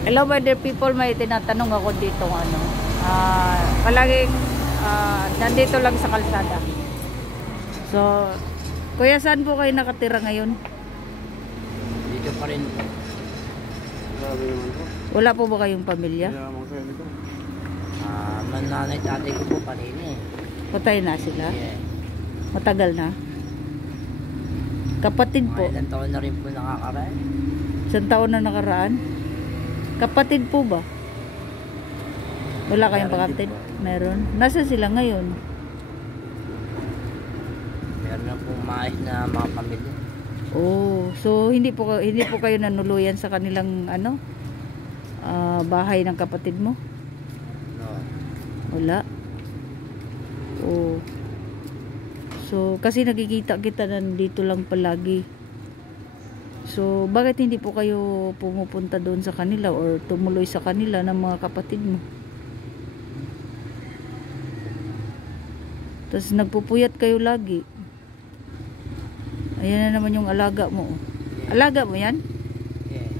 Hello my dear people, may tinatanong ako dito ano. Palaging nandito lang sa kalsada. So, kuya, saan po kayo nakatira ngayon? Dito pa rin po. Wala po ba kayong pamilya? Mananay tatay ko po pa rin eh. Patay na sila? Yeah. Matagal na? Kapatid po? Mga ilang taon na rin po nakakaraan. Isang taon na nakaraan? Kapatid po ba? Wala kayong kapatid? Meron? Nasaan sila ngayon? Meron na po maayos na mga pamilya. Oh, so hindi po kayo nanuluyan sa kanilang ano? Bahay ng kapatid mo? No. Wala. Oh. So kasi nakikita kita nandito lang palagi. So bakit hindi po kayo pumupunta doon sa kanila or tumuloy sa kanila ng mga kapatid mo? Tapos nagpupuyat kayo lagi. Ayan na naman yung alaga mo. Alaga mo yan? Yeah.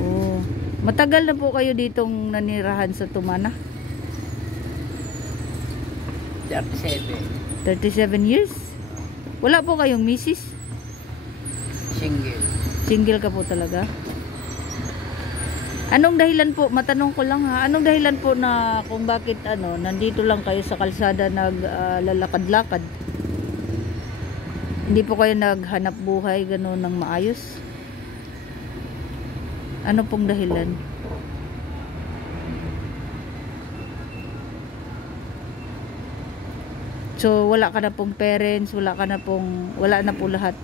Oh. Matagal na po kayo ditong nanirahan sa Tumana? 37. 37 years? Wala po kayong misis? Single. Single ka po talaga? Anong dahilan po, matanong ko lang ha, anong dahilan po na kung bakit ano, nandito lang kayo sa kalsada naglalakad-lakad? Hindi po kayo naghanap buhay gano'n ng maayos? Ano pong dahilan? So wala ka na pong parents, wala na po lahat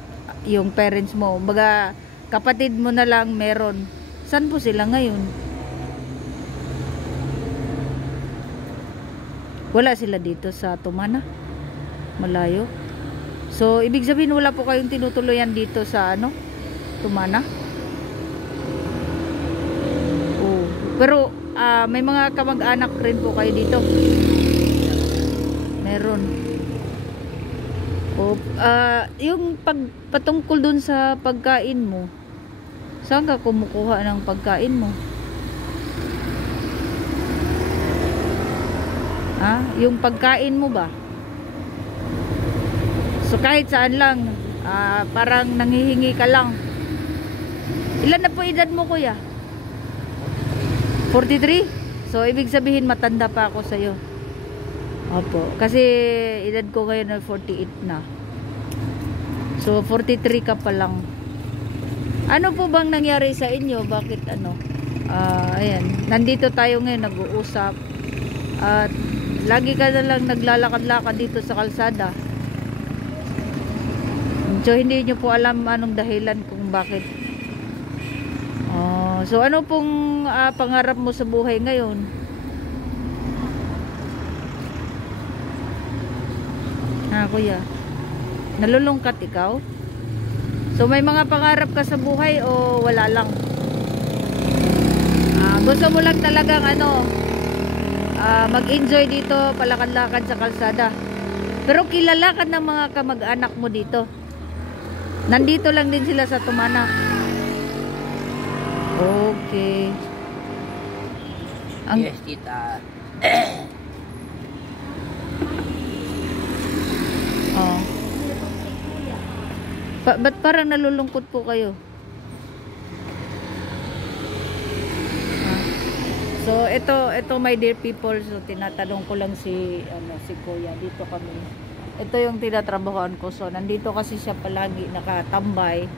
yung parents mo. Baga kapatid mo na lang meron. Saan po sila ngayon? Wala sila dito sa Tumana? Malayo? So ibig sabihin wala po kayong tinutuluyan dito sa ano? Tumana? Oh. Pero may mga kamag-anak rin po kayo dito? Meron. O, yung patungkol dun sa pagkain mo, saan ka kumukuha ng pagkain mo? Yung pagkain mo ba? So kahit saan lang, parang nanghihingi ka lang. Ilan na po edad mo, kuya? 43? So ibig sabihin matanda pa ako sa'yo. Opo, kasi edad ko ngayon na 48 na. So 43 ka pa lang. Ano po bang nangyari sa inyo? Bakit ano? Ayan, nandito tayo ngayon nag-uusap. At lagi ka na lang naglalakad-lakad dito sa kalsada. So hindi nyo po alam anong dahilan kung bakit. So ano pong pangarap mo sa buhay ngayon? Kuya, nalulungkat ikaw? So may mga pangarap ka sa buhay o wala lang? Gusto mo lang talagang ano, mag-enjoy dito, palakad-lakad sa kalsada. Pero kilala ka ng mga kamag-anak mo dito? Nandito lang din sila sa Tumana. Okay. Yes, tita. Ba't parang nalulungkot po kayo? So ito my dear people, so tinatanong ko lang si kuya, dito kami. Ito yung tinatrabahoan ko, so nandito kasi siya palagi nakatambay.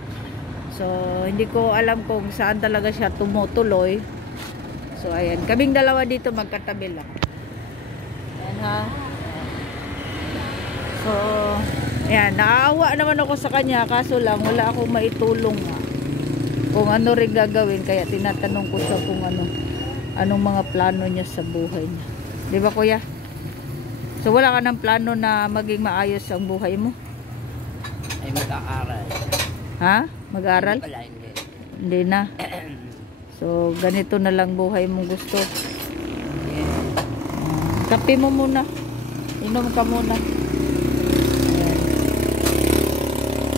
So hindi ko alam kung saan talaga siya tumutuloy. So ayan, kaming dalawa dito magkatabi lang. Ayan ha. So ayan, naaawa naman ako sa kanya, kaso lang wala akong maitulong kung ano rin gagawin, kaya tinatanong ko siya kung anong mga plano niya sa buhay niya. Di ba, kuya? So wala ka ng plano na maging maayos ang buhay mo? Ay mag-aaral. Ha? Mag-aaral? Hindi pala, hindi. Hindi na. So ganito na lang buhay mong gusto. Kape mo muna. Inom ka muna.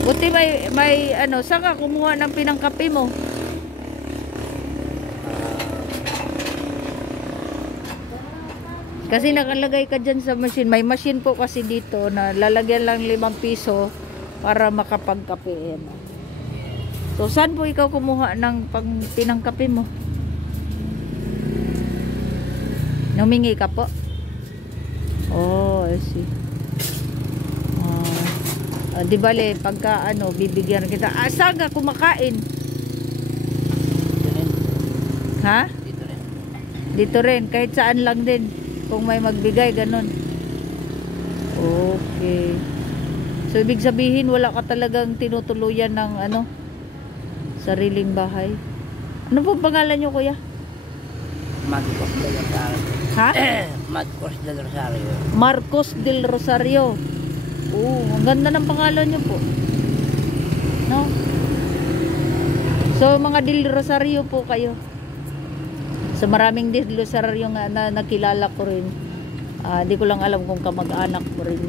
Buti may saan ka kumuha ng pinangkape mo? Kasi nakalagay ka dyan sa machine. May machine po kasi dito na lalagyan lang 5 piso para makapagkape. Ayan. So, saan po ikaw kumuha ng pinangkape mo? Humingi ka po? Oh, I see. Di bale, pagka bibigyan kita. Saan ka kumakain? Dito rin. Ha? Dito rin. Dito rin, kahit saan lang din. Kung may magbigay, ganun. Okay. So, ibig sabihin, wala ka talagang tinutuluyan ng sariling bahay. Ano po pangalan nyo, kuya? Marcos del Rosario. Ha? Marcos del Rosario. Marcos del Rosario. Ang ganda ng pangalan nyo po. No? So, mga del Rosario po kayo. So, maraming del Rosario nga na nakilala ko rin. Di ko lang alam kung kamag-anak ko rin.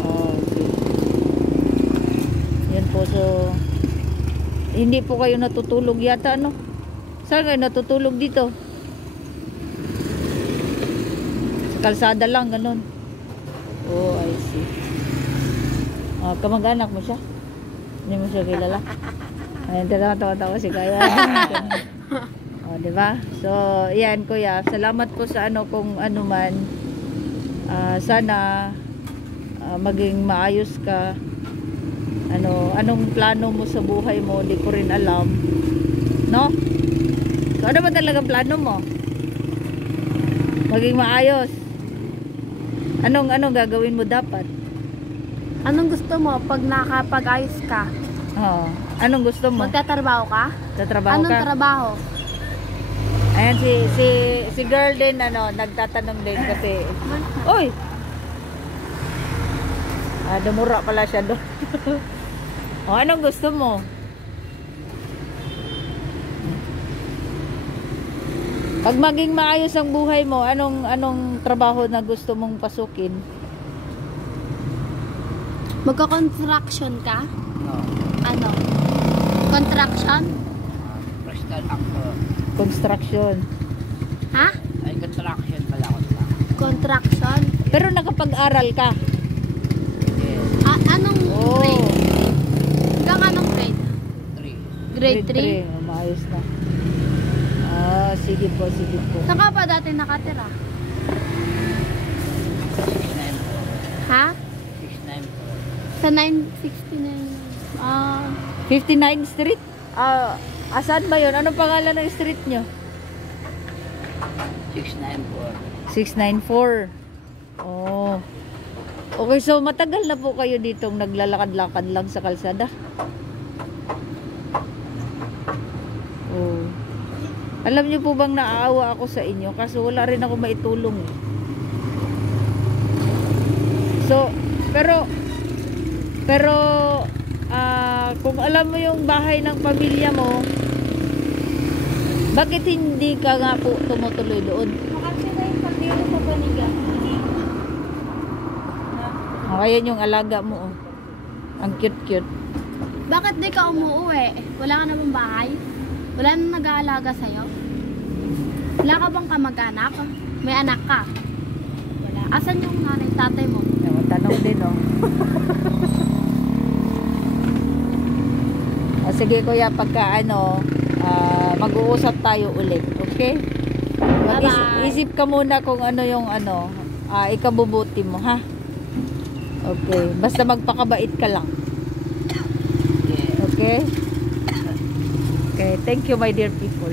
Okay. Yan po. So, hindi po kayo natutulog yata, ano? Saan kayo natutulog dito? Sa kalsada lang, ganun. Oh, I see. Kamag-anak mo siya? Hindi mo siya kilala? Ayun, tawa-tawa si Kaya. Diba? So, yan kuya. Salamat po sa kung ano man. Sana maging maayos ka. Anong plano mo sa buhay mo? Hindi ko rin alam. No? So, ano ba talagang plano mo? Maging maayos. Anong gagawin mo dapat? Anong gusto mo pag nakapag-ayos ka? Anong gusto mo? Magtatrabaho ka? Tatrabaho Anong ka? trabaho? Ayan si girl din nagtatanong din kasi oy. Dumura pala siya doon. Anong gusto mo? Pag maging maayos ang buhay mo, anong trabaho na gusto mong pasukin? Magka-construction ka? No. Ano? Construction? Crystal actor. Construction. Ha? Ay, construction pala ako sa. Construction? Pero nakapag-aral ka? Yes. Anong grade? Hanggang anong grade? 3. Grade 3? Maayos na. Sige po. Saan ka pa dati nakatira? 694. Ha? 694. Sa 969. 59th Street? Asan ba yun? Anong pangalan ng street nyo? 694. 694. Oh. Okay, so matagal na po kayo ditong naglalakad-lakad lang sa kalsada? Oh. Alam niyo po bang naaawa ako sa inyo? Kaso wala rin ako maitulong. So, pero kung alam mo yung bahay ng pamilya mo, bakit hindi ka nga po tumutuloy doon? Makapila yung pagdito sa paniga. Ayan yung alaga mo. Oh. Ang cute-cute. Bakit di ka umuwi? Wala ka na bang bahay? Wala nang nag-aalaga sa'yo? Wala ka bang kamag-anak? May anak ka? Wala. Asan yung nanay tatay mo? Tanong din, oh. Sige kuya, pagka mag-uusap tayo ulit, okay? Bye-bye. Isip ka muna kung ano yung ikabubuti mo, ha? Okay, basta magpakabait ka lang. Yes. Okay? Okay, thank you my dear people.